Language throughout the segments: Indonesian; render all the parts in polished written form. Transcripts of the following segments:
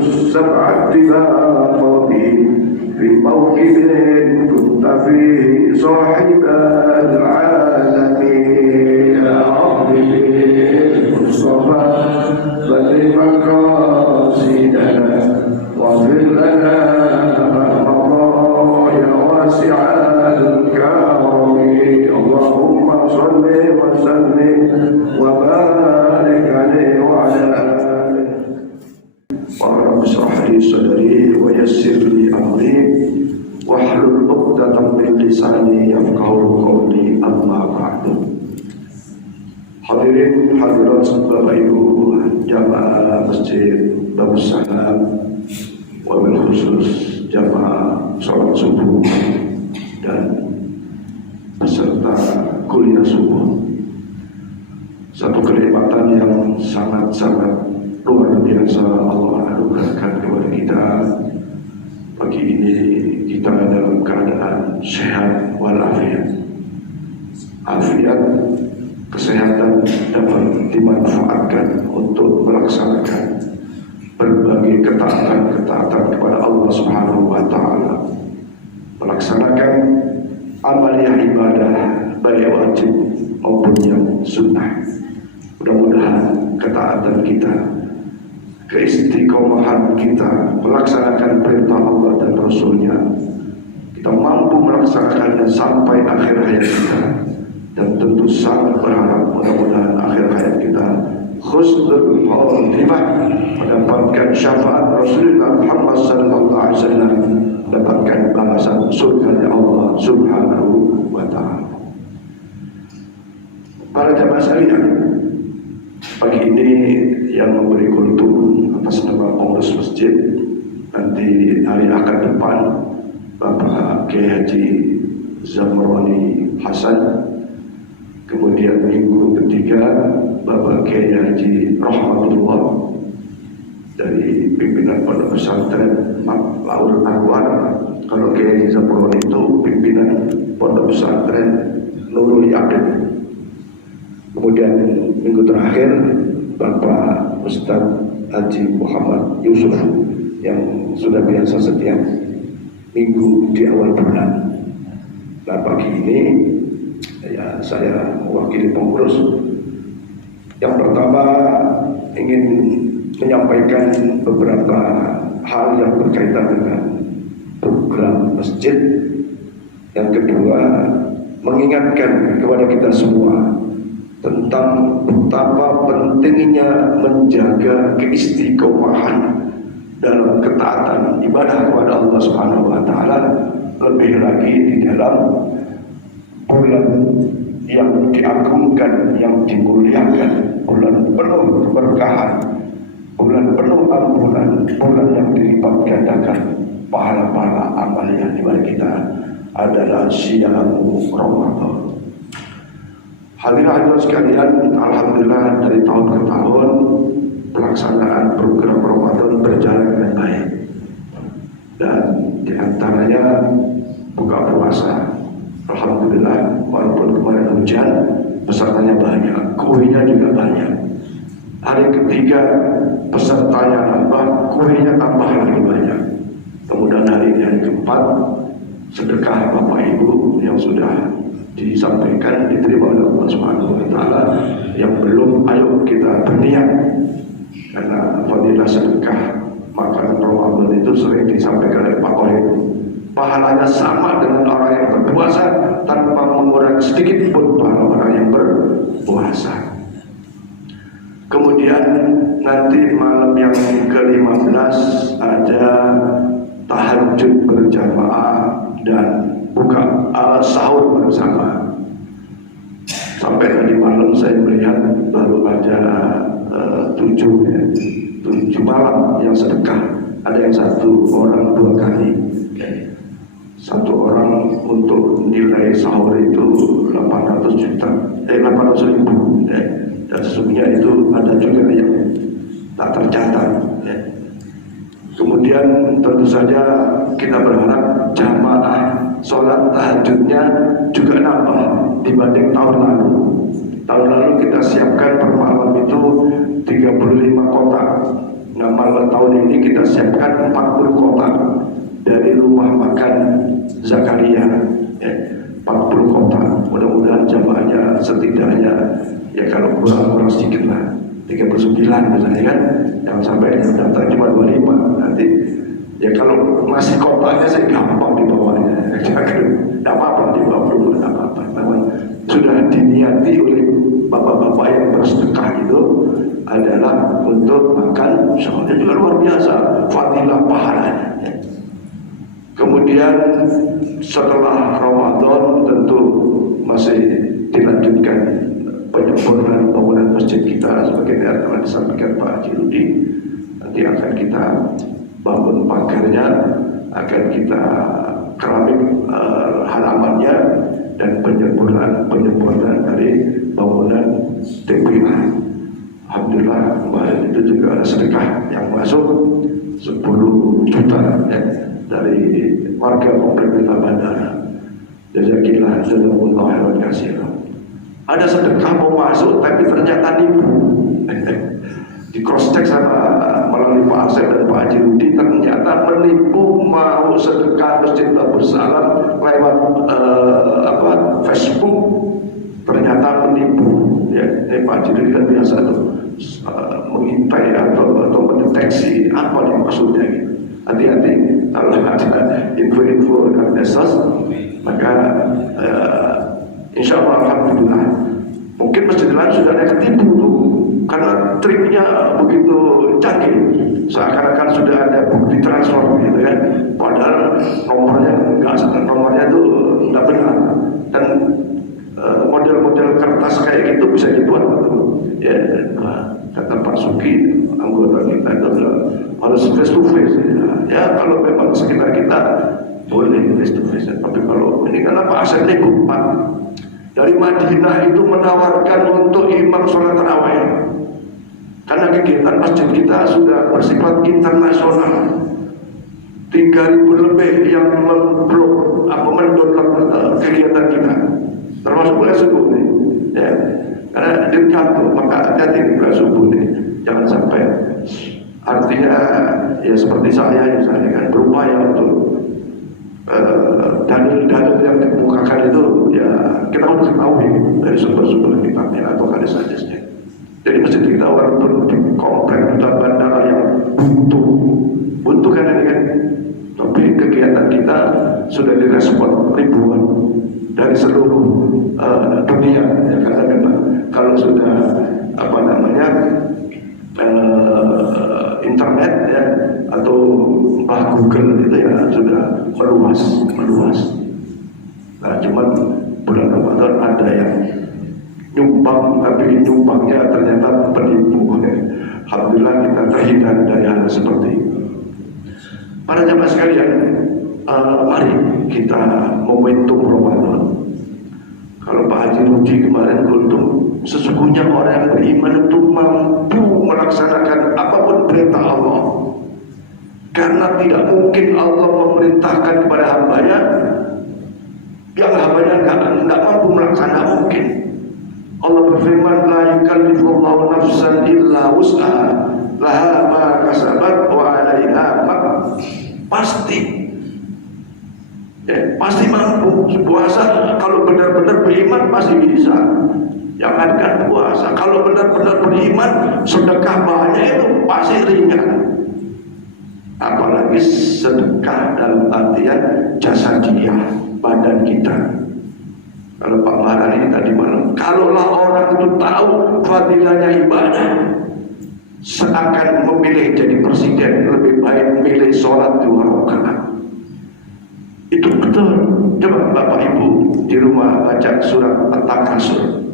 السبعة باقي في موكب كنت فيه صاحب العالمين يا ربي بالمصطفى بلغ مقاصدنا واغفر لنا ما مضى يا واسع الكرم اللهم صل وسلم وبارك عليه وعلى آله رب اشرح لي صدري ويسر لي أمري واحلل عقدة من لساني يفقهوا قولي أما بعد. Hadirin hadirat Bapak Ibu jamaah Masjid Darussalam, wabil khusus jamaah sholat subuh dan peserta kuliah subuh. Satu kenikmatan yang sangat-sangat luar biasa Allah anugerahkan kepada kita. Pagi ini kita dalam keadaan sehat walafiat. Afiat, kesehatan dapat dimanfaatkan untuk melaksanakan berbagai ketaatan kepada Allah Subhanahu wa Ta'ala, melaksanakan amaliyah ibadah baik wajib maupun yang sunnah. Mudah-mudahan ketaatan kita, keistiqomahan kita melaksanakan perintah Allah dan Rasulnya, kita mampu melaksanakannya sampai akhir hayat kita. Dan tentu sangat berharap mudah-mudahan akhir hayat kita husnul khatimah, mendapatkan syafaat Rasulullah Muhammad sallallahu alaihi wasallam, mendapatkan balasan surga Allah Subhanahu wa Ta'ala. Para jamaah sekalian, pagi ini yang memberi kultum atas nama pengurus masjid, nanti hari akan depan Bapak Kiai Haji Zamroni Hasan. Kemudian minggu ketiga Bapak Kiai Haji Rahmatullah dari pimpinan Pondok Pesantren Laur Anwar. Kalau Kiai Zamroni itu pimpinan Pondok Pesantren Nurul Yakin. Kemudian minggu terakhir Bapak Ustadz Haji Muhammad Yusuf yang sudah biasa setiap minggu di awal bulan. Nah, pagi ini ya, saya mewakili pengurus. Yang pertama ingin menyampaikan beberapa hal yang berkaitan dengan program masjid. Yang kedua, mengingatkan kepada kita semua tentang betapa pentingnya menjaga keistiqomahan dalam ketaatan ibadah kepada Allah Subhanahu wa Ta'ala, lebih lagi di dalam bulan yang diagungkan, yang dimuliakan, bulan penuh keberkahan, bulan penuh ampunan, bulan yang dilipat gandakan pahala-pahala amal yang dimana kita adalah syiamu Ramadan. Hadirin sekalian, alhamdulillah dari tahun ke tahun pelaksanaan program Ramadan berjalan dengan baik, dan diantaranya buka puasa. Alhamdulillah, walaupun kemarin hujan, pesertanya banyak, kuenya juga banyak. Hari ketiga pesertanya tambah, kuenya tambah lagi banyak. Kemudian hari keempat, sedekah Bapak Ibu yang sudah disampaikan diterima oleh Allah Subhanahu wa Ta'ala. Yang belum, ayo kita berniat, karena fadilah sedekah makanan Ramadan itu sering disampaikan oleh Pak Kohen. Pahalanya sama dengan orang yang berpuasa tanpa mengurangi sedikit pun pahala orang yang berpuasa. Kemudian nanti malam yang ke-15 ada tahajud berjamaah dan buka sahur bersama. Sampai tadi malam saya melihat baru ada 7 malam yang sedekah. Ada yang 1 orang 2 kali. 1 orang untuk nilai sahur itu 800 ribu. Dan sesungguhnya itu ada juga yang tak tercatat. Kemudian tentu saja kita berharap jamaah sholat tahajudnya juga nambah dibanding tahun lalu. Tahun lalu kita siapkan per malam itu 35 kotak. Nah, malam tahun ini kita siapkan 40 kotak dari rumah makan Zakaria, 40 kotak. Mudah-mudahan jamaahnya setidaknya ya kalau kurang sedikit lah 39 misalnya kan, jangan sampai yang datang cuma 25 nanti. Ya kalau masih kotaknya saya gampang dibawanya, tidak apa-apa dibawa rumah, tidak apa-apa. Namun sudah diniati oleh bapak-bapak yang bersedekah itu adalah untuk makan, soalnya juga luar biasa fadilah pahalanya. Kemudian setelah Ramadan tentu masih dilanjutkan penyempurnaan bangunan masjid kita sebagai yang telah disampaikan Pak Haji Rudi. Nanti akan kita bangun pagarnya, akan kita keramik halamannya, dan penyempurnaan dari bangunan TPA. Alhamdulillah kemarin itu juga ada sedekah yang masuk 10 juta ya, dari warga komplek Desa Bandara. Jazakillah jazakumullah khairan katsiran. Ada sedekah mau masuk tapi ternyata nipu. Di cross check sama melalui Pak Asep dan Pak Haji Rudi, ternyata menipu mau sedekah Masjid Babur Salam lewat Facebook, ternyata menipu. Ya, Pak Haji Rudi kan biasa tuh mengintai atau mendeteksi apa yang maksudnya gitu. Hati-hati kalau ada info-info dekat medsos, maka insya Allah alhamdulillah mungkin masjid lain sudah ada ketipu tuh, karena triknya begitu canggih, seakan-akan sudah ada bukti transfer gitu kan, padahal nomornya itu tidak benar, dan model-model kertas kayak gitu bisa dibuat ya. Kata Pak Suki, anggota kita itu harus face to face ya, kalau memang sekitar kita boleh face to face, tapi kalau ini kenapa asetnya Pak dari Madinah itu menawarkan untuk imam sholat tarawih, karena kegiatan masjid kita sudah bersifat internasional. 3.000 lebih yang mendownload kegiatan kita, termasuk bulan subuh nih ya, karena dia jatuh, maka hati-hati di bulan subuh nih, jangan sampai artinya ya seperti saya misalnya kan berupaya untuk dalil-dalil yang dikemukakan itu ya kita harus ketahui dari sumber-sumber kitabnya atau hadis hadisnya. Jadi masjid kita walaupun di komplek Desa Bandara yang buntu kan ini kan, tapi kegiatan kita sudah direspon ribuan dari seluruh dunia ya, karena memang kalau sudah internet ya atau Google itu ya sudah meluas. Nah, cuman bulan Ramadan ada yang nyumbang, tapi nyumbangnya ternyata penipu. Alhamdulillah kita terhindar dari hal seperti itu. Para jamaah sekalian, mari kita momentum Ramadan. Kalau Pak Haji Rudi kemarin kultum, sesungguhnya orang yang beriman itu mampu melaksanakan apapun perintah Allah. Karena tidak mungkin Allah memerintahkan kepada hambanya yang hambanya tidak mampu melaksanakan, mungkin. Allah berfirman, la yukallifullahu nafsan illa wus'aha, laha ma kasabat wa 'alaiha ma. Pasti pasti mampu. Puasa kalau benar-benar beriman pasti bisa. Jangankan puasa, kalau benar-benar beriman, sedekah banyak itu pasti ringan. Apalagi sedekah dalam artian jasadiah, badan kita. Kalau Pak Maharani tadi malam, kalaulah orang itu tahu fadilahnya ibadah, seakan memilih jadi presiden, lebih baik memilih sholat 2 rakaat. Itu betul. Coba Bapak Ibu di rumah baca surat At-Takasur.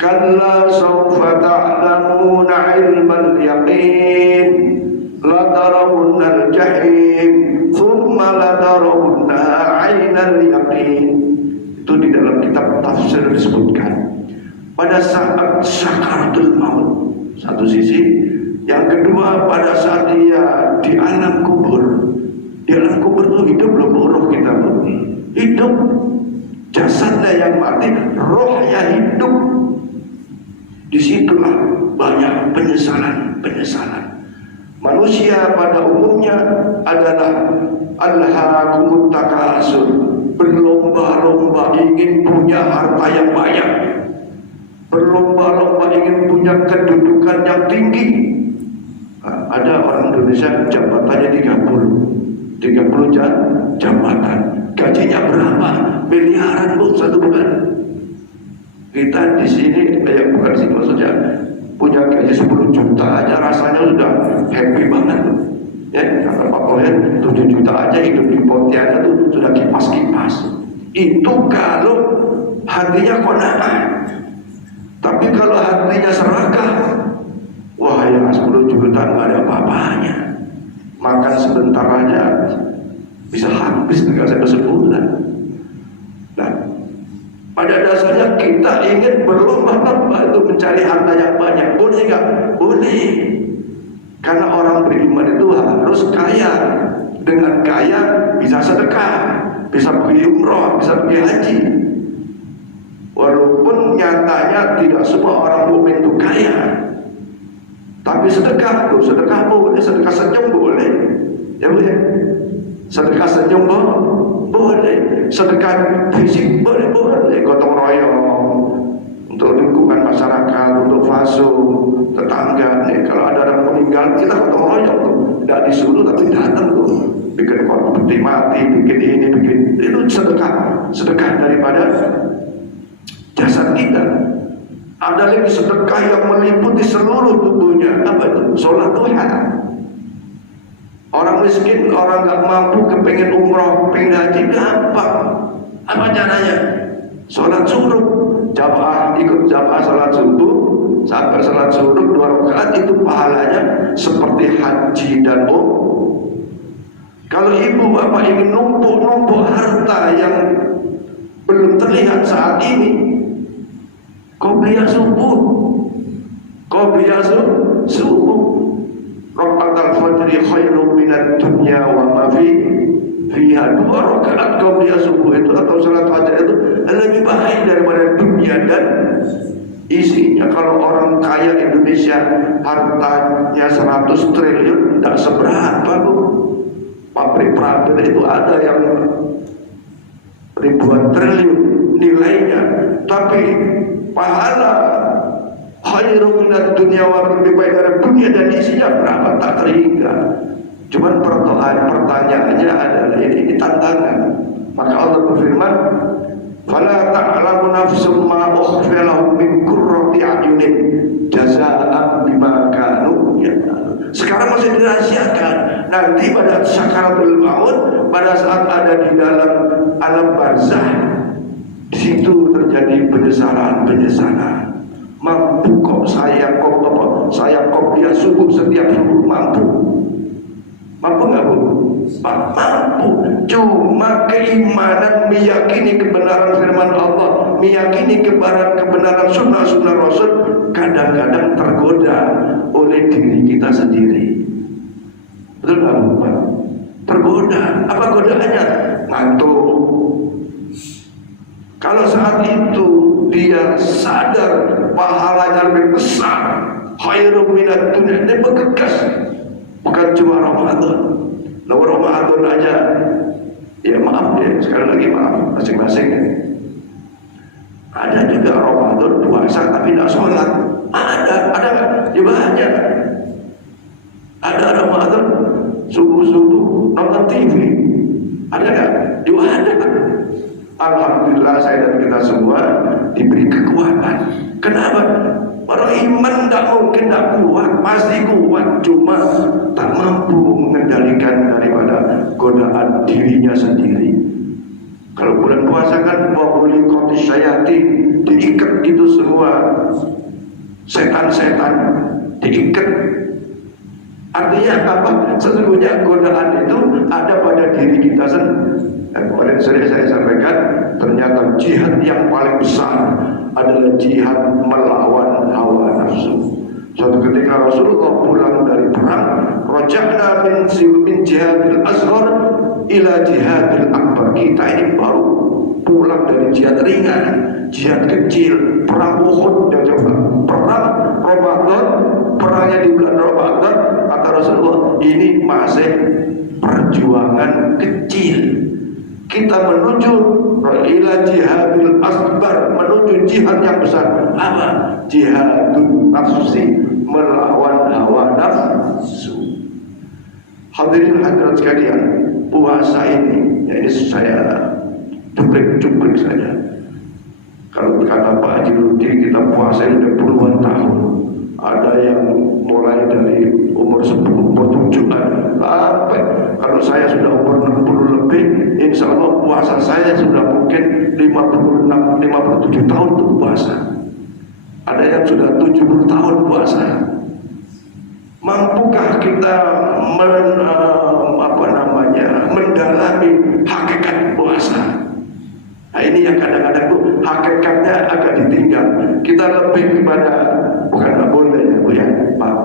Kalla sawfa ta'lamuna ilmal yaqin, la tarawunnal jahim, thumma la tarawunnaha 'ainal yaqin. Itu di dalam kitab tafsir disebutkan. Pada saat sakaratul maut, satu sisi, yang kedua pada saat dia di alam kubur. Di alam kubur itu hidup belum, roh kita belum hidup, jasadnya yang mati, rohnya hidup. Disitulah banyak penyesalan. Manusia pada umumnya adalah alhaakumut takasur, berlomba-lomba ingin punya harta yang banyak, berlomba-lomba ingin punya kedudukan yang tinggi. Ada orang Indonesia jabatannya 30 jabatan, gajinya berapa? Miliaran bu satu bulan. Kita di sini, bukan sih maksudnya, punya gaji 10 juta aja rasanya sudah happy banget. Ya, kata Pak Kohen 7 juta aja hidup di Pontianak tuh sudah kipas-kipas. Itu kalau hatinya qanaah. Tapi kalau hatinya serakah, wah ya 10 juta nggak ada apa-apanya. Makan sebentar aja bisa habis nggak sampai sebulan. Nah, pada dasarnya kita ingin berlomba-lomba itu mencari harta yang banyak. Boleh nggak? Boleh. Karena orang beriman itu harus kaya. Dengan kaya bisa sedekah, bisa pergi umroh, bisa pergi haji. Walaupun nyatanya tidak semua orang mukmin itu kaya, tapi sedekah boleh, sedekah senyum boleh, ya boleh. Sedekah senyum boleh, sedekah fisik boleh, gotong royong untuk lingkungan masyarakat, untuk faso tetangga. Nih kalau ada orang meninggal kita gotong royong tuh, tidak disuruh tapi datang tuh, bikin peti mati, bikin ini, bikin itu sedekah daripada jasad kita. Ada lagi sedekah yang meliputi seluruh tubuhnya. Apa itu? Sholat duha. Orang miskin, orang nggak mampu, kepengen umroh, kepengen haji, gampang. Apa caranya? Sholat subuh, ikut jamaah sholat subuh, sampai sholat subuh 2 rakaat itu pahalanya seperti haji dan umroh. Kalau ibu bapak ingin numpuk harta yang belum terlihat saat ini, qobliyah subuh. Raka'atul fajri khairum minad dunya wa ma fiha. 2 rakaat qobliyah subuh itu atau salat fajar itu lebih baik daripada dunia dan isinya. Kalau orang kaya Indonesia hartanya 100 triliun tidak seberapa bu. Pabrik itu ada yang ribuan triliun nilainya, tapi pahala khairum minad dunya wa lebih baik dari dunia dan isinya berapa tak terhingga. Cuman pertanyaannya adalah ini tantangan. Maka Allah berfirman, fala ta'lamu nafsum ma ukhfiya lahum min qurrati a'yunin jazaa'an bima kanu ya'malun. Sekarang masih dirahasiakan. Nanti pada sakaratul maut, pada saat ada di dalam alam barzah, di situ terjadi penyesalan. Mampu kok saya qobliyah subuh setiap subuh mampu nggak bu? Mampu. Cuma keimanan meyakini kebenaran firman Allah, meyakini kebenaran sunnah Rasul kadang-kadang tergoda oleh diri kita sendiri. Betul nggak bu? Tergoda. Apa godaannya? Ngantuk. Kalau saat itu dia sadar pahalanya lebih besar, khairum minad dunya, dia bergegas. Bukan cuma Ramadan. Lalu Ramadan aja, ya maaf deh, sekali lagi maaf masing-masing. Ada juga Ramadan puasa tapi tidak sholat. Ada ya banyak. Ada Ramadan subuh nonton TV. Ada nggak? Juga ada. Alhamdulillah saya dan kita semua diberi kekuatan. Kenapa? Orang iman tidak mungkin tidak kuat, pasti kuat, cuma tak mampu mengendalikan daripada godaan dirinya sendiri. Kalau bulan puasa kan wahulikoti syayati, diikat itu semua setan-setan, diikat. Artinya apa? Sesungguhnya godaan itu ada pada diri kita sendiri. Kemarin sore saya sampaikan, ternyata jihad yang paling besar adalah jihad melawan hawa nafsu. Suatu ketika Rasulullah pulang dari perang, raja'na min jihadil asghar ila jihadil akbar. Kita ini baru pulang dari jihad ringan, jihad kecil, perang Uhud, perang Ramadan, perangnya di bulan Ramadan. Kata Rasulullah, ini masih perjuangan kecil. Kita menuju ila jihadil asbar, menuju jihad yang besar. Apa? Jihadun nafsi, melawan hawa nafsu. Hadirin hadirat sekalian, puasa ini, ya ini saya cuplik saja. Kalau kata Pak Haji Rudi, kita puasa ini udah puluhan tahun. Ada yang mulai dari umur 10, umur 7 sampai kalau saya sudah umur 60 lebih, insya Allah puasa saya sudah mungkin 56, 57 tahun untuk puasa. Ada yang sudah 70 tahun puasa. Mampukah kita mendalami hakikat puasa? Nah ini yang kadang-kadang tuh hakikatnya agak ditinggal. Kita lebih kepada, bukan nggak boleh ya Bu ya, Pak,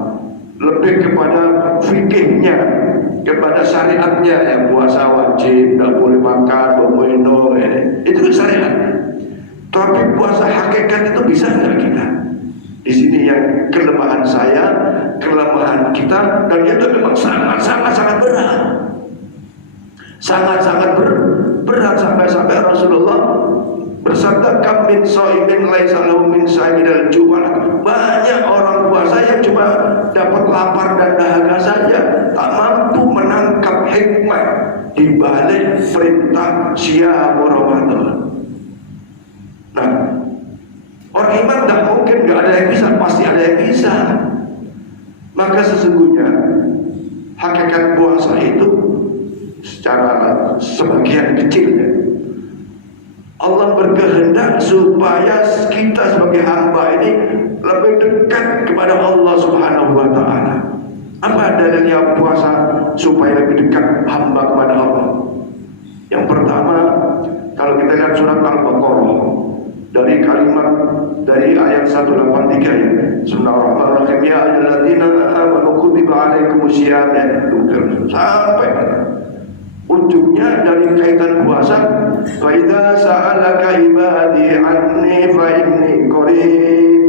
lebih kepada fikihnya, kepada syariatnya, yang puasa wajib, nggak boleh makan, nggak boleh minum, itu syariat. Tapi puasa hakikat itu bisa nggak kita? Di sini yang kelemahan saya, kelemahan kita, dan itu memang sangat berat. Sangat berat sampai Rasulullah bersabda, kam min shaimin laisa lahu min syaimil ju'al. Banyak orang puasa yang cuma dapat lapar dan dahaga saja, tak mampu menangkap hikmah di balik perintah siyam Ramadan. Nah, orang iman tidak mungkin nggak ada yang bisa, pasti ada yang bisa. Maka sesungguhnya hakikat puasa itu secara sebagian kecilnya Allah berkehendak supaya kita sebagai hamba ini lebih dekat kepada Allah Subhanahu wa Ta'ala. Apa dalilnya puasa supaya lebih dekat hamba kepada Allah? Yang pertama, kalau kita lihat surat Al-Baqarah, dari kalimat dari ayat 183 ya, Bismillahirrahmanirrahim, ya ayyuhalladzina amanu kutiba alaikumusiyam, sampai ujungnya dari kaitan puasa, fa idza sa'alaka ibadi anni fa inni qarib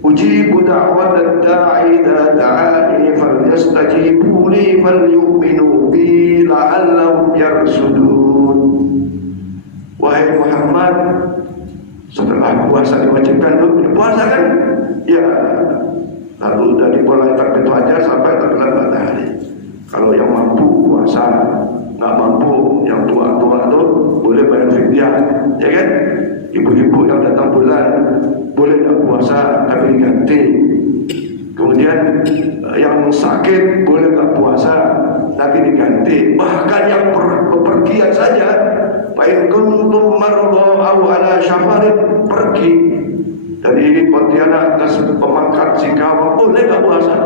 ujibu da'watad da'i idza da'ani falyastajibu li falyu'minu bi la'allahum yarsudun. Wahai Muhammad, setelah puasa diwajibkan, lu puasa kan? Ya, lalu dari mulai terbit fajar sampai terbenam matahari. Kalau yang mampu puasa, nggak mampu, yang tua-tua itu boleh bayar fidyah, ya kan? Ibu-ibu yang datang bulan boleh nggak puasa tapi diganti. Kemudian yang sakit boleh nggak puasa tapi diganti. Bahkan yang bepergian saja, fa in kuntum marḍā aw 'alā safarin, pergi dari Pontianak ke Pemangkat Singkawang boleh nggak puasa?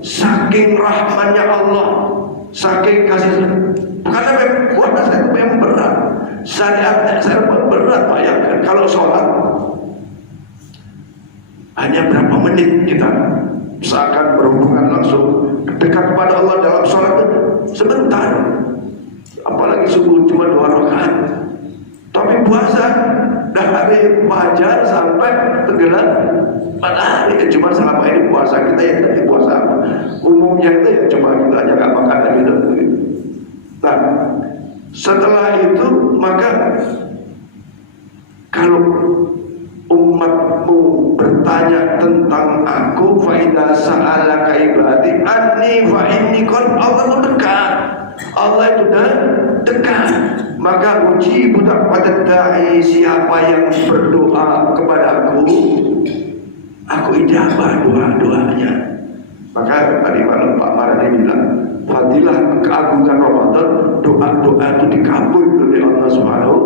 Saking rahmannya Allah, saking kasih. Karena puasa itu memang berat, syariatnya serba berat. Bayangkan kalau sholat hanya berapa menit kita seakan berhubungan langsung dekat kepada Allah dalam sholat itu sebentar. Apalagi subuh cuma 2 rakaat. Tapi puasa dari fajar sampai tenggelam matahari, cuma selama ini puasa kita yang tadi puasa apa? Umumnya itu ya cuma kita aja nggak makan lagi gitu. Nah, setelah itu maka kalau umatmu bertanya tentang aku, fa idza sa'alaka ibadi anni fa inni qarib, Allah itu dekat. Allah itu dekat. Maka ujibu da'watad da'i, siapa yang berdoa kepadaku, aku ijabah doa-doanya. Maka tadi malam Pak Marani bilang, fadilah keagungan Ramadan, doa-doa itu dikabul oleh Allah Subhanahu.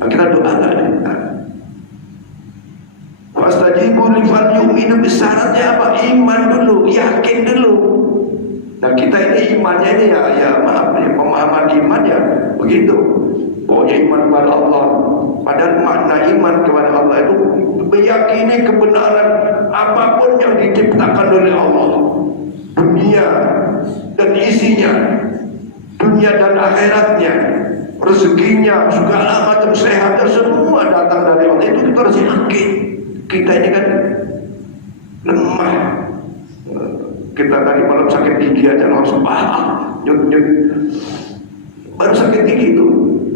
Nah, kita doa tadi. Wastajibu li falyu'minu, syaratnya apa? Iman dulu, yakin dulu. Nah kita ini imannya ini ya maaf ya, pemahaman iman ya begitu. Pokoknya iman kepada Allah. Padahal makna iman kepada Allah itu meyakini kebenaran apapun yang diciptakan oleh Allah, dunia dan isinya, dunia dan akhiratnya, rezekinya, segala macam sehatnya, semua datang dari Allah. Itu kita harus yakin. Kita ini kan lemah, Kita tadi malam sakit gigi aja langsung nyut. Baru sakit gigi itu.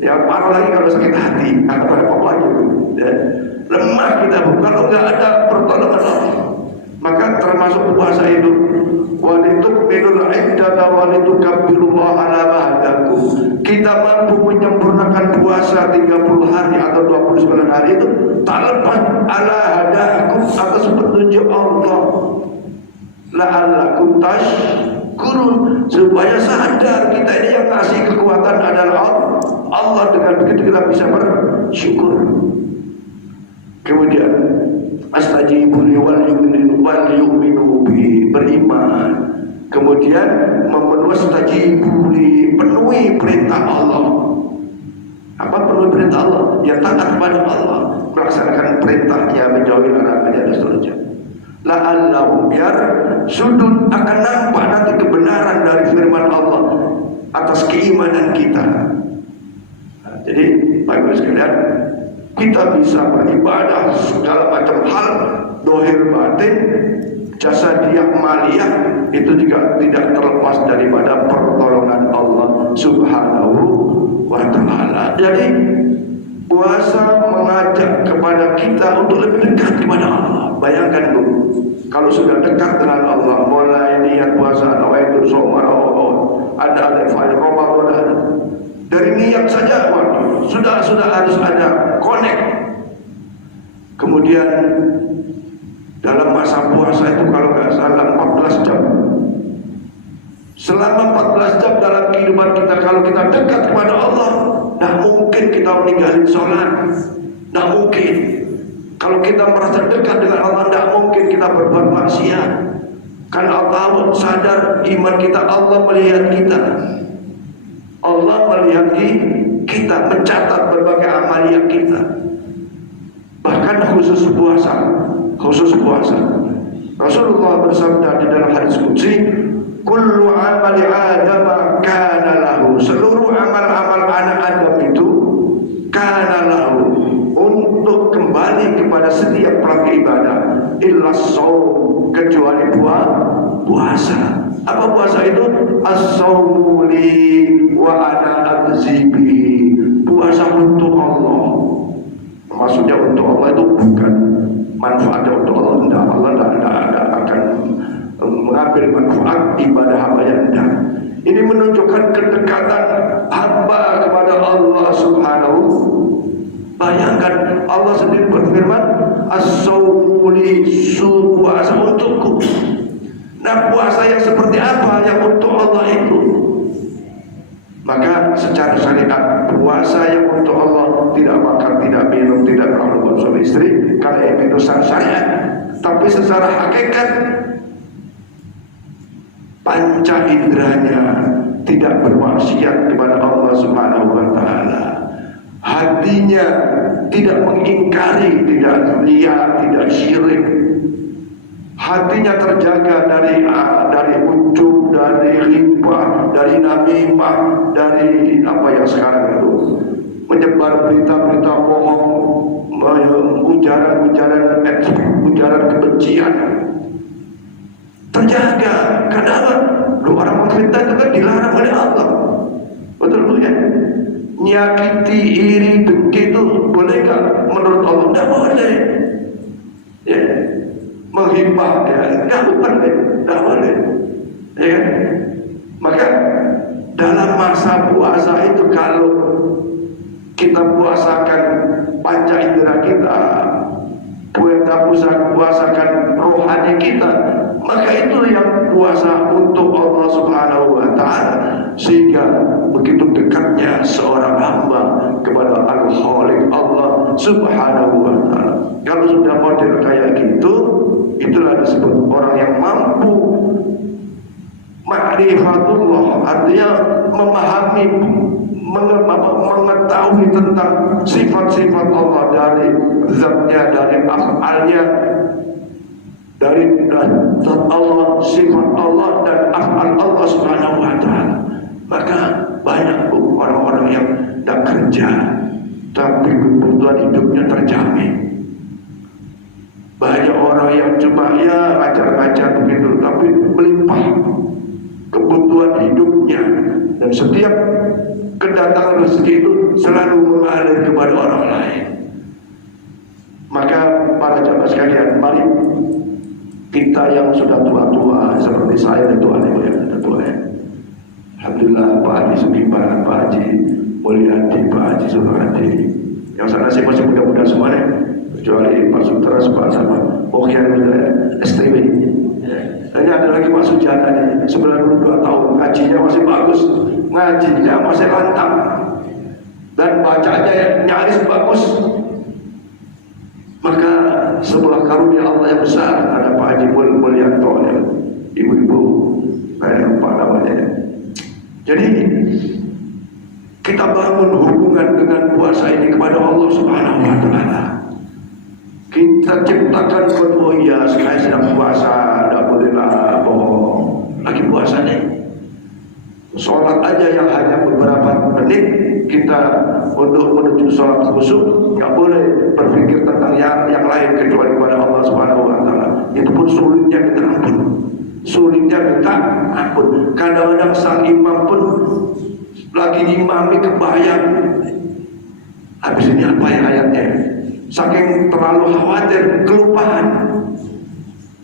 Ya parah lagi kalau sakit hati, apa lagi itu. Ya. Lemah kita kalau nggak ada pertolongan Allah. Maka termasuk puasa itu walitukminul iddata walitukabbirullaha ala ma hadakum. Kita mampu menyempurnakan puasa 30 hari atau 29 hari itu tak lepas ala hadakum atas petunjuk Allah. La'allakum tashkurun, supaya sadar kita ini yang kasih kekuatan adalah Allah. Dengan begitu kita bisa bersyukur. Kemudian astajibu li wal yu'minu bi, beriman. Kemudian penuhi perintah Allah. Apa penuhi perintah Allah? Ya taat kepada Allah, melaksanakan perintahnya, menjauhi larangannya dan seterusnya. La'allahum, biar sudut akan nampak nanti kebenaran dari firman Allah atas keimanan kita. Nah, jadi Bapak Ibu sekalian, kita bisa beribadah segala macam hal, dohir batin, jasadiah maliyah, itu juga tidak terlepas daripada pertolongan Allah Subhanahu wa ta'ala. Jadi puasa mengajak kepada kita untuk lebih dekat kepada Allah. Bayangkan dulu, kalau sudah dekat dengan Allah, mulai niat puasa, nawaitu shauma Ramadan, ada Ramadan, dari niat saja sudah harus ada connect. Kemudian dalam masa puasa itu kalau nggak salah 14 jam. Selama 14 jam dalam kehidupan kita, kalau kita dekat kepada Allah, tidak mungkin kita meninggalin sholat, tidak mungkin. Kalau kita merasa dekat dengan Allah, tidak mungkin kita berbuat maksiat. Karena Allah sadar iman kita, Allah melihat kita. Allah melihat kita, mencatat berbagai amalia kita. Bahkan khusus puasa. Rasulullah bersabda di dalam hadis qudsi, kullu amali Adam kana lahu. Seluruh amal-amal anak Adam itu kana lahu, untuk kembali kepada setiap pelaku ibadah, illa shaum, kecuali puasa. Apa puasa itu? As-shaumu li wa ana adzbi. Puasa untuk Allah. Maksudnya untuk Allah itu bukan manfaatnya untuk Allah. Allah tidak akan mengambil manfaat ibadah hambanya. Ini menunjukkan kedekatan hamba kepada Allah Subhanahu. Bayangkan Allah sendiri berfirman, as-shaumu li, puasa untukku. Nah, puasa yang seperti apa yang untuk Allah itu? Maka secara syariat, puasa yang untuk Allah tidak makan, tidak minum, tidak berhubungan suami istri, kalau itu syariat. Tapi secara hakikat, panca inderanya tidak bermaksiat kepada Allah Subhanahu wa ta'ala. Hatinya tidak mengingkari, tidak riya, tidak syirik. Hatinya terjaga dari ujub, dari ghibah, dari namimah, dari apa yang sekarang itu menyebar berita-berita bohong, ujaran kebencian. Terjaga. Kenapa? Orang memfitnah itu kan dilarang oleh Allah. Betul ya? Nyakiti, iri, dengki itu boleh nggak? Menurut Allah tidak boleh. Ya, menghibah ya nggak boleh. Ya, maka dalam masa puasa itu kalau kita puasakan panca indera kita, puasakan rohani kita, maka itu yang puasa untuk Allah Subhanahu wa ta'ala, sehingga begitu dekatnya seorang hamba kepada Al-Khaliq Allah Subhanahu wa ta'ala. Kalau sudah model kayak gitu, itulah disebut orang yang mampu ma'rifatullah, artinya memahami, mengetahui tentang sifat-sifat Allah, dari zatnya, dari af'alnya, dari zat Allah, sifat Allah dan af'al Allah Subhanahu wa ta'ala. Maka banyak orang-orang yang tidak kerja tapi kebutuhan hidupnya terjamin. Banyak orang yang cuma ya ngajar-ngajar begitu, tapi melimpah kebutuhan hidupnya, dan setiap kedatangan rezeki itu selalu mengalir kepada orang lain. Maka para jamaah sekalian, mari kita yang sudah tua-tua seperti saya itu aneh ya, sudah tua ya. Alhamdulillah Pak Haji Sugiman, Pak Haji Mulyadi, Pak Haji Suradi, yang sana sih masih muda-muda semuanya, kecuali Pak Sutras, Pak sama Okian STW. Dan ada lagi Pak Sujana nih, 92 tahun, ngajinya masih bagus, ngajinya masih lantang, dan bacanya nyaris bagus. Maka sebuah karunia Allah yang besar, ada Pak Haji Mulyanto ya, ibu-ibu kayak lupa namanya. Jadi kita bangun hubungan dengan puasa ini kepada Allah Subhanahu wa Ta'ala. Kita ciptakan, oh iya saya sedang puasa, tidak bolehlah bohong, lagi puasa nih. Sholat aja yang hanya beberapa menit kita untuk menuju sholat khusyuk, nggak boleh berpikir tentang yang lain kecuali kepada Allah Subhanahu wa Ta'ala. Itu pun sulitnya kita ampun, sulitnya kita ampun. Kadang-kadang sang imam pun lagi imami kebayang habis ini apa ya ayatnya, saking terlalu khawatir kelupaan.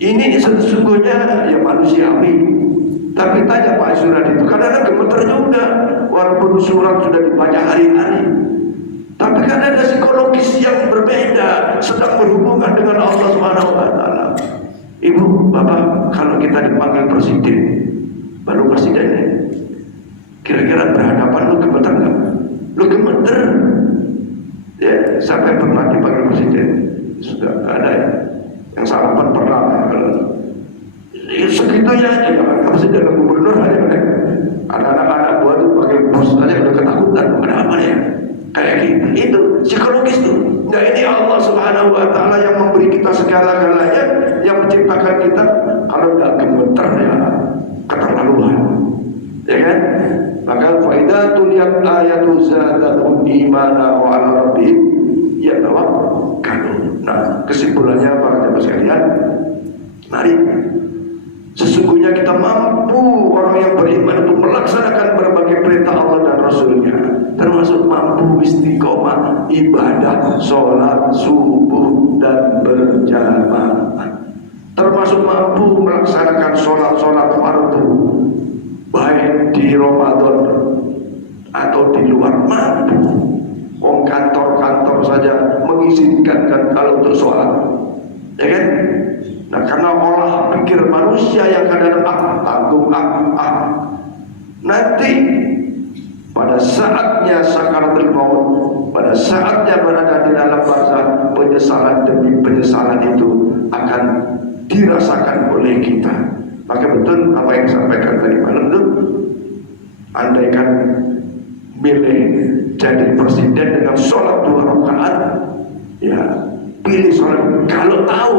Ini sesungguhnya ya manusiawi. Tapi tanya Pak Suradi itu kadang-kadang gemeter juga, walaupun surat sudah dibaca hari-hari, tapi kan ada psikologis yang berbeda sedang berhubungan dengan Allah Subhanahu wa Ta'ala. Ibu, bapak, kalau kita dipanggil presiden, baru presidennya, kira-kira berhadapan lu gemeter nggak? Lu gemeter, ya sampai pernah dipanggil presiden, sudah nggak ada ya. Yang sarapan pernah kalau segitunya aja, kalau presiden dan gubernur aja kan. Ada anak-anak buah tuh pakai bos aja udah ketakutan, ada apa ya? Kayak gitu, itu psikologis tuh. Nah ini Allah Subhanahu wa Ta'ala yang memberi kita segala-galanya, yang menciptakan kita. Kalau nggak gemeter ya keterlaluan, ya kan? Maka faidah tuliyat ayatu zadahum imana wa ala rabbihim yatawakkalun. Nah kesimpulannya para jemaah sekalian, mari sesungguhnya kita mampu, orang yang beriman untuk melaksanakan berbagai perintah Allah dan Rasulnya, termasuk mampu istiqomah ibadah sholat subuh dan berjamaah, termasuk mampu melaksanakan sholat fardu baik di Ramadan atau di luar, mampu. Wong kantor-kantor saja mengizinkan kan kalau untuk sholat, ya kan? Nah karena olah pikir manusia yang kadang-kadang nanti pada saatnya sakaratul maut, pada saatnya berada di dalam barzakh, penyesalan demi penyesalan itu akan dirasakan oleh kita. Maka betul apa yang disampaikan tadi malam itu, andaikan milih jadi presiden dengan sholat 2 rakaat, ya pilih sholat. Kalau tahu,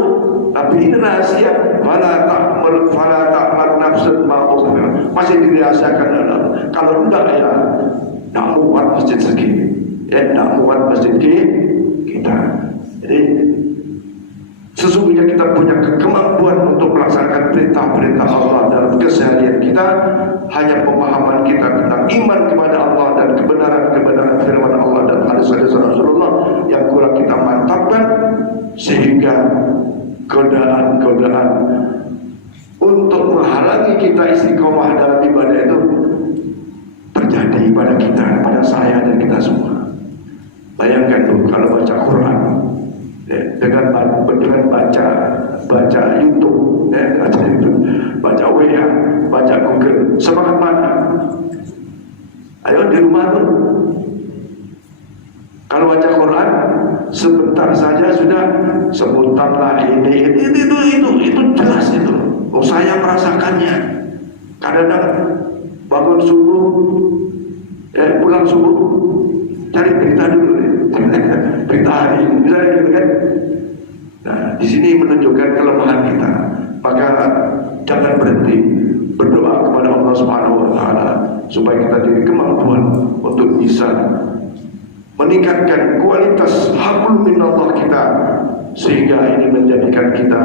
tapi ini rahasia, fala ta'mal nafsun ma ukhfiya, masih dirahasiakan dalam. Kalau enggak ya tidak muat masjid segini, ya tidak muat masjid kita. Jadi sesungguhnya kita punya kemampuan untuk melaksanakan perintah-perintah Allah dalam keseharian kita. Hanya pemahaman kita tentang iman kepada Allah dan kebenaran-kebenaran firman Allah dan hadis-hadis Rasulullah yang kurang kita mantapkan, sehingga godaan-godaan untuk menghalangi kita istiqomah dalam ibadah itu terjadi pada kita, pada saya dan kita semua. Bayangkan tuh kalau baca Quran ya, dengan baca YouTube, ya, baca WA, baca Google, semangat mana? Ayo di rumah tuh, kalau baca Quran sebentar saja sudah sebutan lah itu jelas itu. Oh saya merasakannya. Kadang-kadang bangun subuh, pulang subuh cari berita dulu, berita hari ini, misalnya gitu kan. Nah di sini menunjukkan kelemahan kita. Maka jangan berhenti berdoa kepada Allah Subhanahu wa Ta'ala supaya kita diberi kemampuan untuk bisa meningkatkan kualitas hablum minallah kita, sehingga ini menjadikan kita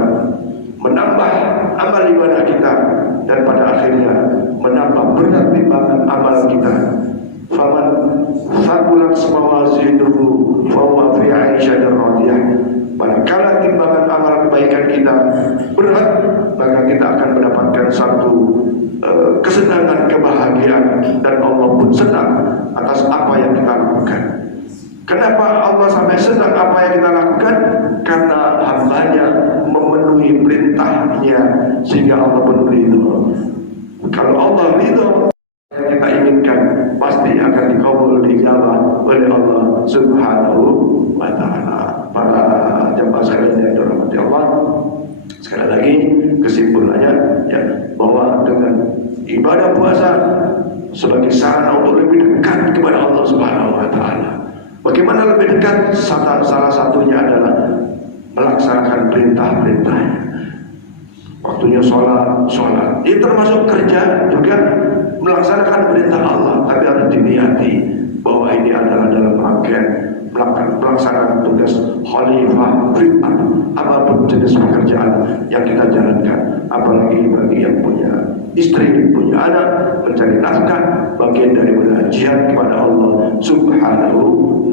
menambah amal ibadah kita, dan pada akhirnya menambah berat timbangan amal kita. Faman thaqulat mawazinuhu fahuwa fi 'aisyatin radiyah. Manakala timbangan amal kebaikan kita berat, maka kita akan mendapatkan satu kesenangan, kebahagiaan, dan Allah pun senang atas apa yang kita lakukan. Kenapa Allah sampai senang apa yang kita lakukan? Karena hambanya memenuhi perintahnya, sehingga Allah pun ridho. Kalau Allah ridho, yang kita inginkan pasti akan dikabul, dijawab oleh Allah Subhanahu wa ta'ala. Para jemaah sekalian yang dirahmati Allah, sekali lagi kesimpulannya ya, bahwa dengan ibadah puasa sebagai sarana untuk lebih dekat kepada Allah Subhanahu wa ta'ala. Bagaimana lebih dekat? Salah satunya adalah melaksanakan perintah-perintahnya. Waktunya sholat. Ini termasuk kerja juga melaksanakan perintah Allah, tapi harus diniati bahwa ini adalah dalam rangkaian melaksanakan tugas khalifah perintah, apapun jenis pekerjaan yang kita jalankan. Apalagi bagi yang punya istri, punya anak, mencari nafkah, bagian dari jihad kepada Allah Subhanahu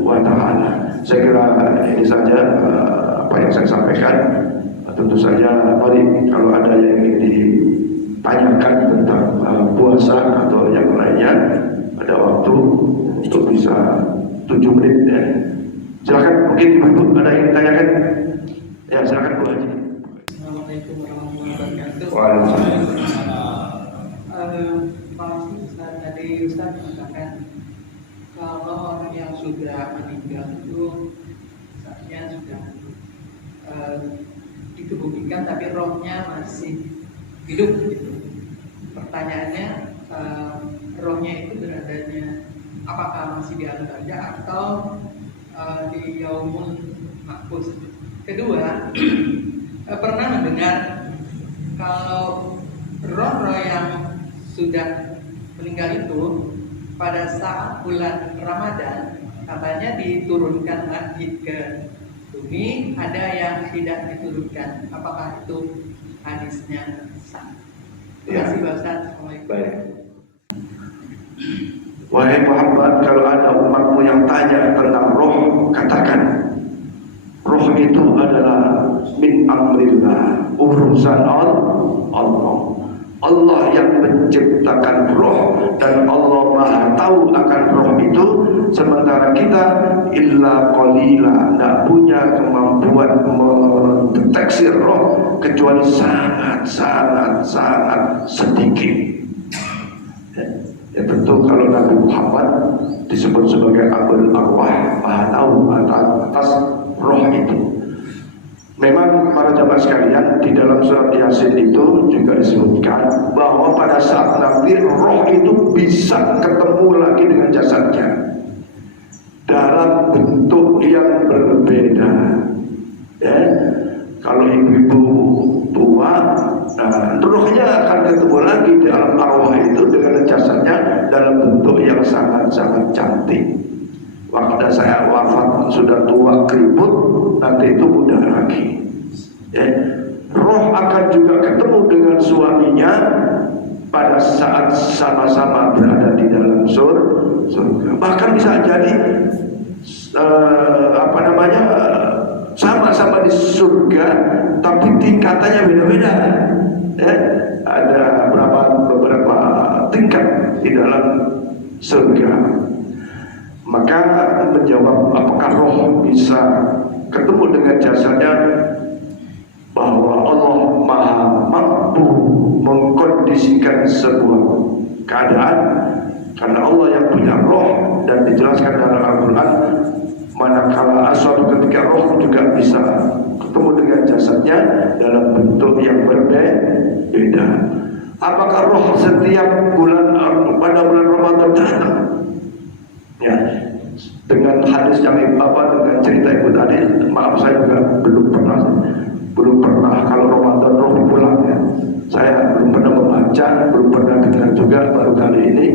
wa ta'ala. Saya kira ini saja apa yang saya sampaikan. Tentu saja mari kalau ada yang ingin ditanyakan tentang puasa atau yang lainnya, ada waktu untuk bisa 7 menit ya. Silakan, mungkin Ibu ada yang ditanyakan. Ya, silakan Bu Haji. Assalamualaikum warahmatullahi wabarakatuh. Waalaikumsalam. Tadi Ustaz mengatakan kalau orang yang sudah meninggal itu saatnya sudah dikebumikan tapi rohnya masih hidup gitu. Pertanyaannya, rohnya itu beradanya apakah masih di alam barzah atau di yaumul mahfuz? Kedua, pernah mendengar kalau roh-roh yang sudah meninggal itu pada saat bulan Ramadan katanya diturunkan lagi ke bumi, ada yang tidak diturunkan. Apakah itu hadisnya sah? Terima kasih Pak Ustaz. Assalamualaikum. Baik. Wahai Muhammad, kalau ada umatmu yang tanya tentang roh, katakan roh itu adalah min amrillah, urusan Allah. Allah yang menciptakan roh dan Allah Maha tahu akan roh itu, sementara kita illa qalila, tidak punya kemampuan mendeteksi roh kecuali sangat sedikit. Ya tentu kalau Nabi Muhammad disebut sebagai Abul Arwah, Maha tahu atas roh itu. Memang para jamaah sekalian, di dalam surat Yasin itu juga disebutkan bahwa pada saat nanti roh itu bisa ketemu lagi dengan jasadnya dalam bentuk yang berbeda. Ya, kalau ibu-ibu tua, rohnya akan ketemu lagi di alam arwah itu dengan jasadnya dalam bentuk yang sangat-sangat cantik. Waktu saya wafat sudah tua keriput, nanti itu muda lagi. Ya. Roh akan juga ketemu dengan suaminya pada saat sama-sama berada di dalam surga. Bahkan bisa jadi sama-sama di surga, tapi tingkatannya beda-beda. Ya. Ada beberapa tingkat di dalam surga. Maka menjawab apakah roh bisa ketemu dengan jasadnya, bahwa Allah Maha mampu mengkondisikan sebuah keadaan, karena Allah yang punya roh, dan dijelaskan dalam Al-Quran manakala suatu ketika roh juga bisa ketemu dengan jasadnya dalam bentuk yang berbeda. Apakah roh setiap bulan pada bulan Ramadan datang? Ya, dengan hadis yang dengan cerita ibu tadi, maaf saya juga belum pernah kalau Ramadan roh pulang ya. Saya belum pernah membaca, belum pernah dengar juga, baru kali ini.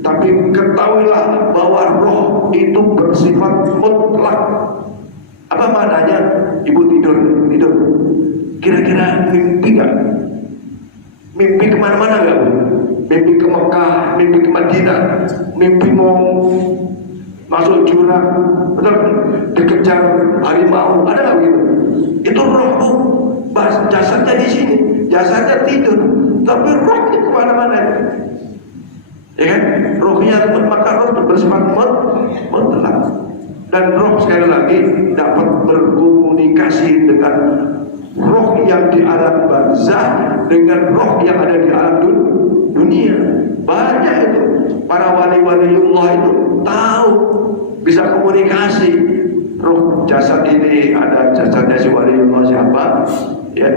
Tapi ketahuilah bahwa roh itu bersifat mutlak. Apa maknanya? Ibu tidur, Kira-kira mimpi nggak? Mimpi kemana-mana nggak Bu? Mimpi ke Mekah, mimpi ke Madinah, mimpi mau masuk jurang, betul? Dikejar harimau, ada nggak begitu? Itu roh Bu. Jasadnya di sini, jasadnya tidur, tapi rohnya kemana-mana. Ya kan? Rohnya maka roh bersifat mutlak. Dan roh sekali lagi dapat berkomunikasi dengan roh yang di alam barzah dengan roh yang ada di alam dunia. Banyak itu para wali-waliullah itu tahu, bisa komunikasi. Roh jasad ini ada jasadnya si waliullah siapa, ya.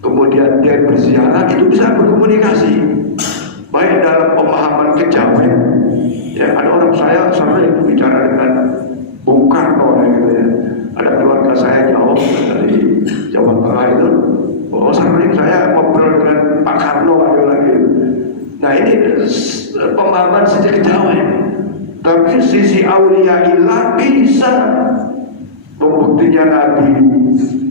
Kemudian dia berziarah itu bisa berkomunikasi. Baik dalam pemahaman kejawen, ya ada orang saya sering bicara dengan Bung Karno gitu ya. Ada keluarga saya jauh dari Jawa Tengah itu, sering saya ngobrol dengan Pak Karno ada lagi. Nah ini pemahaman sisi kejawen, tapi sisi auliyaillah bisa. Buktinya Nabi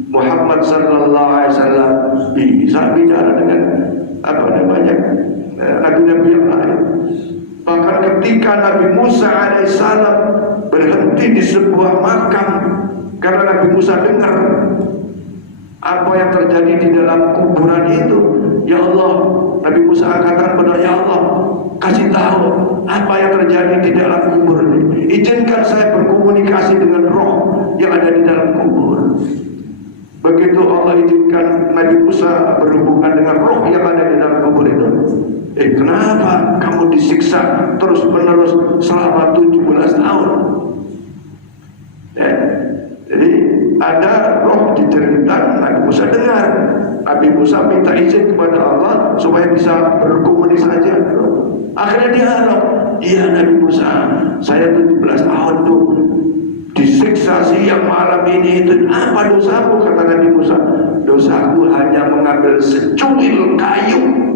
Muhammad sallallahu alaihi wasallam bisa bicara dengan apa namanya nabi-nabi yang lain. Bahkan ketika Nabi Musa alaihissalam berhenti di sebuah makam karena Nabi Musa dengar apa yang terjadi di dalam kuburan itu, ya Allah, Nabi Musa katakan kepada ya Allah, kasih tahu apa yang terjadi di dalam kubur ini. Izinkan saya berkomunikasi dengan roh yang ada di dalam kubur. Begitu Allah izinkan Nabi Musa berhubungan dengan roh yang ada di dalam kubur itu. Kenapa kamu disiksa terus menerus selama 17 tahun? Ya, jadi ada roh diceritakan, Nabi Musa dengar. Nabi Musa minta izin kepada Allah supaya bisa berkomunikasi saja. Akhirnya dialog, iya Nabi Musa, saya 17 tahun tuh disiksa siang malam ini itu. Apa dosamu? Kata Nabi Musa, dosaku hanya mengambil secuil kayu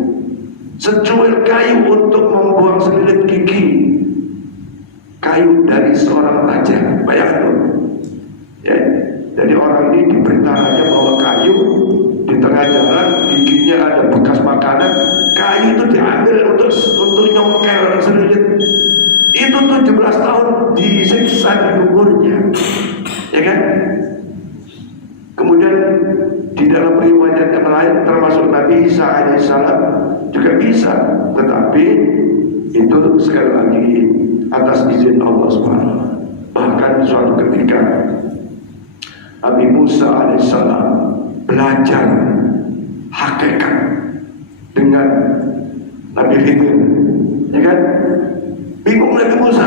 untuk membuang selilit gigi kayu dari seorang raja. Bayangkan ya. Jadi orang ini diperintahkannya bawa kayu, di tengah jalan giginya ada bekas makanan, kayu itu diambil untuk nyongkel selilit. Itu 17 tahun disiksa di kuburnya, ya kan? Kemudian di dalam riwayat yang lain termasuk Nabi Isa alaihissalam juga bisa, tetapi itu sekali lagi atas izin Allah SWT. Bahkan suatu ketika Nabi Musa alaihissalam belajar hakikat dengan Nabi Khidir, ya kan? Bingung Nabi Musa,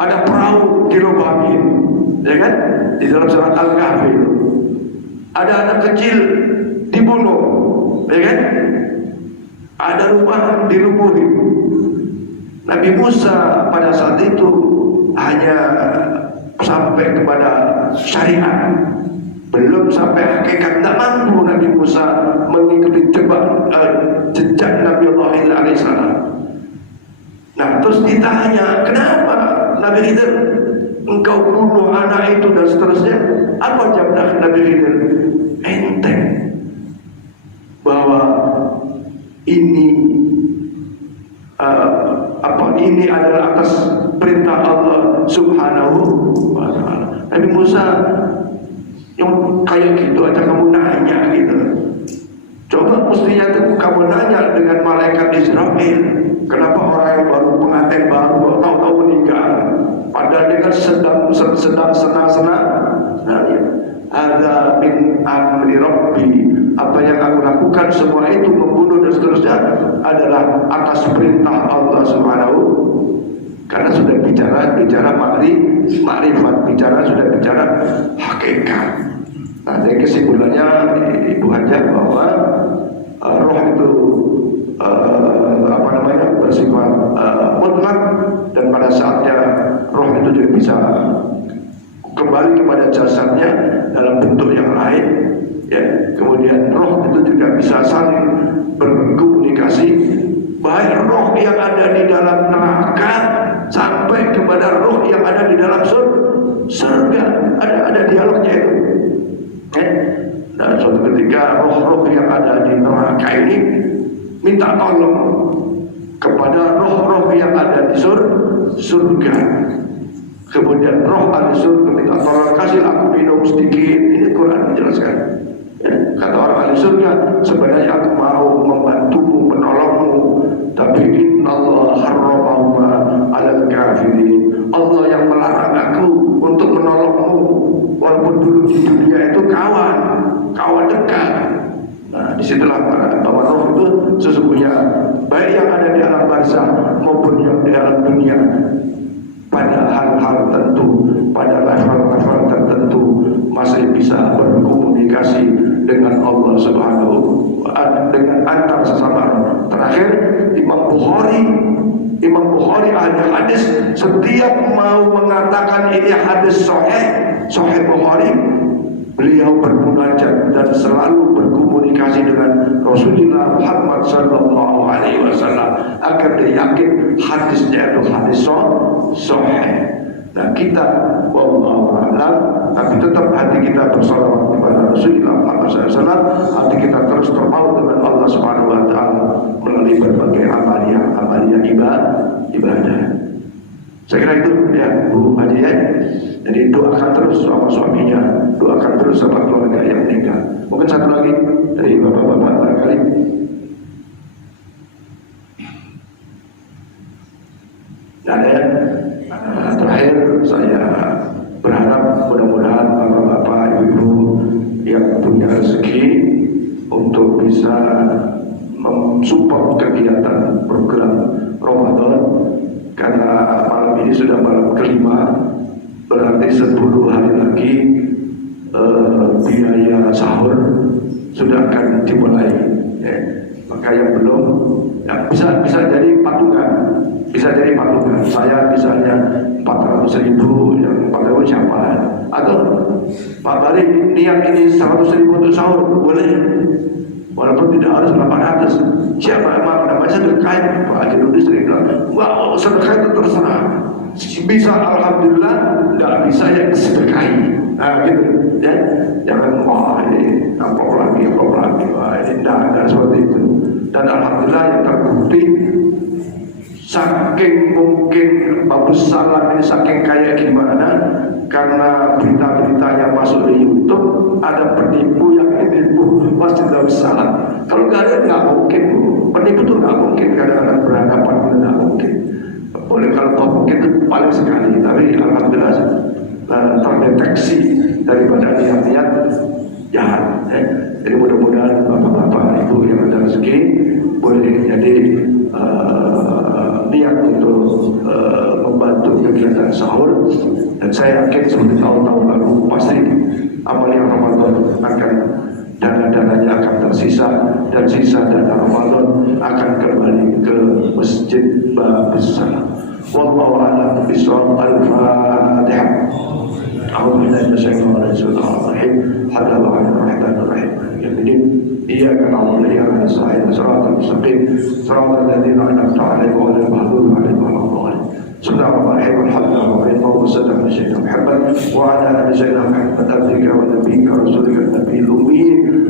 ada perahu dilobangin, ya kan? Di dalam surat Al-Kahfi itu ada anak kecil dibunuh, ya kan? Ada rumah dirubuhin. Nabi Musa pada saat itu hanya sampai kepada syariat, belum sampai hakikat. Tidak mampu Nabi Musa mengikuti jejak Nabi Allah alaihissalam. Nah terus ditanya, kenapa Nabi Khidir engkau bunuh anak itu dan seterusnya? Apa jawab Nabi Khidir? Enteng bahwa ini ini adalah atas perintah Allah Subhanahu wa ta'ala. Nabi Musa yang kayak gitu aja kamu nanya gitu. Coba mestinya tuh kamu nanya dengan malaikat Israel, kenapa orang yang baru pengantin baru tahu-tahu meninggal, padahal dia kan sedang senang-senang. Nah, ya. Ada min amri Rabbi, apa yang aku lakukan semua itu membunuh dan seterusnya adalah atas perintah Allah Subhanahu, karena sudah bicara makrifat, sudah bicara hakikat. Nah, jadi kesimpulannya Ibu Hajar bahwa roh itu bersifat mutlak, dan pada saatnya roh itu juga bisa kembali kepada jasadnya dalam bentuk yang lain, ya. Kemudian roh itu juga bisa saling berkomunikasi, baik roh yang ada di dalam neraka sampai kepada roh yang ada di dalam surga. Ada dialognya itu. Nah, suatu ketika roh-roh yang ada di neraka ini minta tolong kepada roh-roh yang ada di surga. Kemudian roh ahli surga minta tolong, kasih aku minum sedikit. Ini Quran menjelaskan. Ya, kata orang ahli surga, sebenarnya aku mau membantumu, menolongmu, tapi innallaha harramahuma 'alal kafirin. Allah yang melarang aku untuk menolongmu, walaupun dulu di dunia itu kawan dekat. Nah, disitulah bahwa roh itu sesungguhnya baik yang ada di alam barzah maupun yang di alam dunia, pada hal-hal tertentu, pada level-level tertentu masih bisa berkomunikasi dengan Allah Subhanahu wa Ta'ala, dengan antar sesama. Terakhir Imam Bukhari ahli hadis, setiap mau mengatakan ini hadis sahih Bukhari, beliau bermunajat dan selalu berkomunikasi dengan Rasulullah Muhammad sallallahu alaihi wasallam agar dia yakin hadisnya itu hadis sahih. Nah, kita wallahu a'lam, tapi tetap hati kita bersalawat kepada Rasulullah Muhammad SAW, hati kita terus terpaut dengan Allah Subhanahu wa Ta'ala melalui berbagai amalia ibadah. Saya kira itu ya Bu Haji ya. Jadi doakan terus sama suaminya, doakan terus sama keluarga yang meninggal. Mungkin satu lagi dari bapak-bapak barangkali. Nah, terakhir saya berharap mudah-mudahan bapak-bapak, ibu-ibu yang punya rezeki untuk bisa mensupport kegiatan program Ramadan, karena malam ini sudah malam kelima, berarti 10 hari lagi biaya sahur sudah akan dimulai. Ya. Maka yang belum ya, bisa jadi patungan. Saya misalnya 400.000, yang 400.000 siapa? Atau Pak Bari niat ini 100.000 untuk sahur, boleh? Walaupun tidak harus 800. Siapa namanya sedekah? Pak Haji Nudi sering bilang, wah sedekah itu terserah. Bisa alhamdulillah, nggak bisa yang sedekahi. Nah gitu ya. Jangan wah ini apa lagi, wah ini tidak seperti itu. Dan alhamdulillah yang terbukti, saking mungkin Abdus Salam ini saking kaya gimana, karena berita-beritanya masuk di YouTube, ada penipu yang menipu Masjid Abdus Salam. Kalau nggak ada nggak mungkin, penipu itu nggak mungkin, kadang-kadang beranggapan itu nggak mungkin. Boleh kalau mungkin itu paling sekali, tapi alhamdulillah terdeteksi daripada niat-niat jahat. Jadi mudah-mudahan bapak-bapak ibu yang ada rezeki boleh jadi niat untuk membantu kegiatan sahur, dan saya yakin seperti tahun-tahun lalu pasti amalia Ramadan akan dana-dananya akan tersisa, dan sisa dana Ramadan akan kembali ke Masjid Babus Salam. Wallahu a'lam bishawab. Al-Fatihah. A'udzu billahi minasyaitonir rajim. Bismillahirrahmanirrahim. Iyyaka na'budu wa iyyaka nasta'in. Shiratal mustaqim. Shiratal ladzina an'amta 'alaihim ghairil maghdubi 'alaihim waladdallin. Bismillahirrahmanirrahim. Alhamdulillahi wa sallallahu ala sayyidina Muhammad wa ala ali sayyidina Muhammad abdika wa nabiyyika wa rasulika nabiyil ummi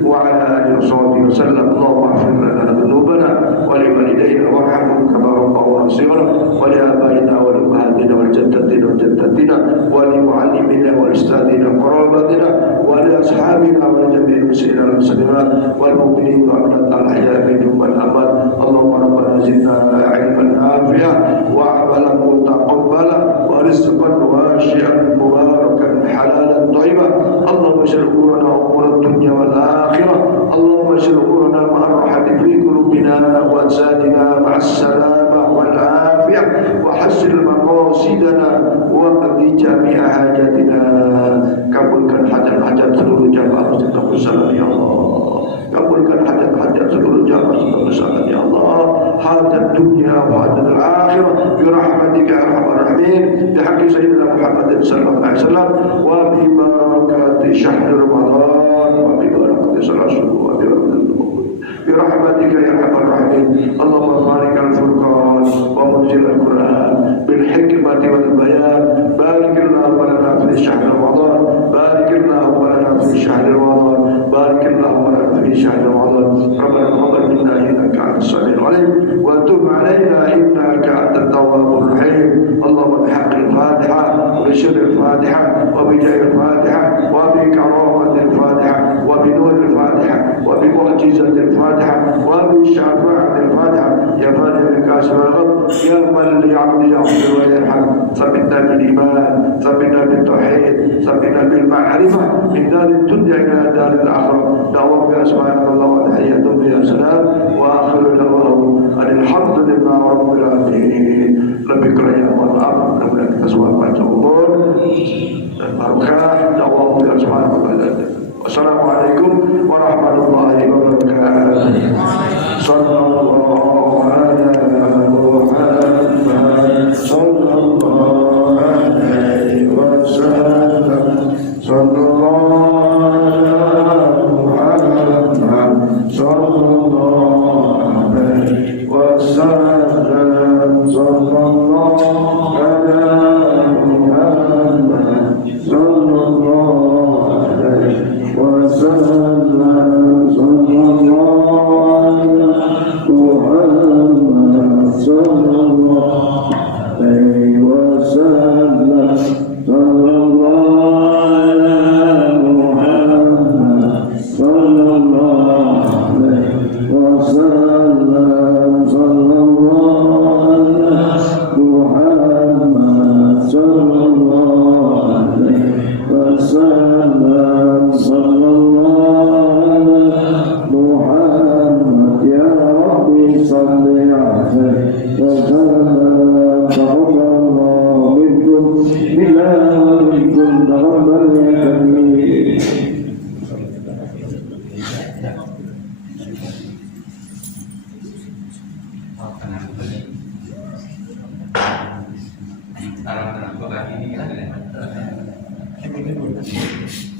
wa ala alihi wa sahbihi wa sallam. Allahumma ighfir lana dhunubana wa li walidayna warhamhum kama rabbawna shighran wa li abaina wa li ummahatina wa jaddatina wa jaddatina wa li mu'allimina wa ustadina qarabatina wa li ashabina wa li jami'il muslimina wal muslimat wal mu'minin wa al-ahya'i minhum wal amwat. Allahumma rabbana zidna 'ilman nafi'an wa 'amalan mutaqabbala wa rizqan wasi'an mubarakan halalan thayyiban. Allahumma ij'al umurana umur ad-dunya wal akhirah. Allahumma ij'al umurana ma'ar rahati fi qulubina wa ajsadina ma'as salamah wal afiyah wa hasil maqasidana wa qadi jami'a hajatina. Kabulkan hajat-hajat seluruh jamaah Masjid Abdus Salam ya Allah. Kabulkan hajat-hajat seluruh jamaah Masjid Abdus Salam ya Allah. Hajat dunia wa hajat al-akhirah bi rahmatika ya arhamar rahimin, bi haqqi sayyidina Muhammad sallallahu alaihi wasallam wa bi barakati syahr Ramadan wa bi barakati salat subuh wa bi barakati برحمتك يا ارحم الراحمين. اللهم بارك الفرقان ومنزل القران بالحكمه والبيان. بارك اللهم لنا في شهر رمضان، بارك اللهم لنا في شهر رمضان، بارك اللهم في شهر رمضان. ربنا تقبل منا إنك أنت السميع العليم وتب علينا إنك أنت التواب الرحيم. اللهم بحق الفاتحة وبشر الفاتحة وبجاه الفاتحة وبكرامة الفاتحة وبنور الفاتحة وبمعجزة الفاتحة وبشفاعة الفاتحة يا فاتح الكاس والغضب يا من لعبد يغفر ويرحم. ثبتنا بالإيمان، ثبتنا بالتوحيد، ثبتنا بالمعرفة من دار الدنيا إلى دار الآخرة. دعوة سبحانك اللهم وتحياتهم فيها سلام وآخر دعواهم أن الحمد لله رب العالمين. Lebih kurangnya mohon maaf, kemudian kita semua panjang umur dan barokah. Da'wah ya subhanahu wa ta'ala. Wassalamualaikum warahmatullahi wabarakatuh. Sallallahu ala Muhammad sallallahu alaihi wasallam. Sallallahu ala Muhammad sallallahu alaihi wasallam. Sallallahu ala Muhammad sallallahu alaihi wasallam. Sallallahu ala Muhammad sallallahu alaihi wasallam. Sallallahu ala Muhammad sallallahu alaihi wasallam. Sallallahu ala Muhammad sallallahu alaihi wasallam. Sallallahu ala Muhammad ya Rabbi salli alaihi wasallam. Taqabbalallahu minkum billah minkum taqabbal ya karim. Ini